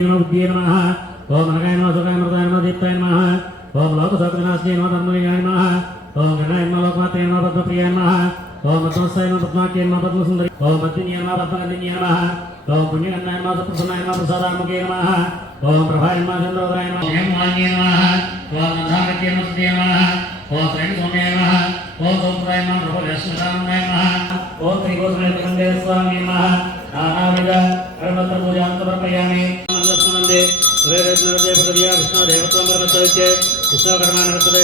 बुद्धि नमः ओम नगाय नमः सुगाय मृताय नमः दीप्ताय नमः ओम लोकसोकविनाशिने नमः धर्मलिंगाय नमः ओम गणाय नमः लोकमात्रे नमः पद्मप्रियाय नमः ओम पद्मस्थाय नमः पद्माख्ये नमः पद्मसुन्दरी ओम पद्मिन्ये नमः पद्मकन्दिन्ये नमः ओम पुण्यकन्नाय नमः सत्प्रसन्नाय नमः प्रसादात्मके नमः ओम प्रभाय नमः चन्द्रोदराय नमः हेममान्ये नमः ओम नन्दागत्ये नमः सुदे नमः ओम त्रैणसौम्याय नमः ओम सोमराय नमः प्रभुव्यस्मराय नमः ओम त्रिगोत्रेन्द्रकन्दे स्वामी नमः नानाविध कर्मत्र पूजां समर्पयामि नमस्ते सूर्यरत्नस्य प्रदिया विष्णुदेवत्वं परमचैत्य विष्णुकर्मानुवर्तते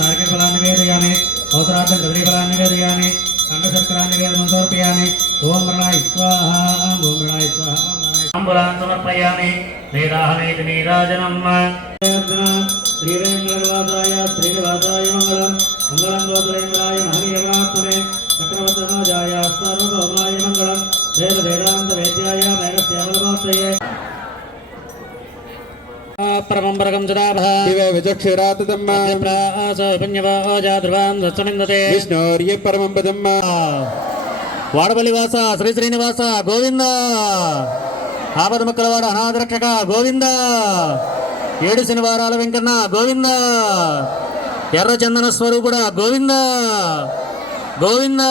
नारकेफलानि निवेदयामि औतरार्थं कदलीफलानि निवेदयामि खण्डशर्करानि निवेदनं समर्पयामि ओम मृणाय स्वाहा ओम मृणाय स्वाहा ताम्बूलान् समर्पयामि वेदाहमेति नीराजनम् श्रीवेङ्कटवासाय श्रीनिवासाय मङ्गलम् मङ्गलं गोत्रेन्द्राय महनीयगणात्मने चक्रवर्तनाजाय सार्वभौमाय मङ्गलम् वेदान्तवेद्याय मेघश्यामलमात्रये परमंबरकं सदाभः दिवे विचक्षुरातदम्मा पुण्यवाजाध्रुवां दत्समिन्दते विष्णोर्ये परमं पदम्मा వాడపల్లివాస శ్రీ శ్రీనివాస గోవింద ఆపద మొక్కలవాడ అనాథరక్షక గోవింద ఏడు శనివారాల వెంకన్న గోవింద ఎర్ర చందన స్వరూపుడ గోవింద గోవింద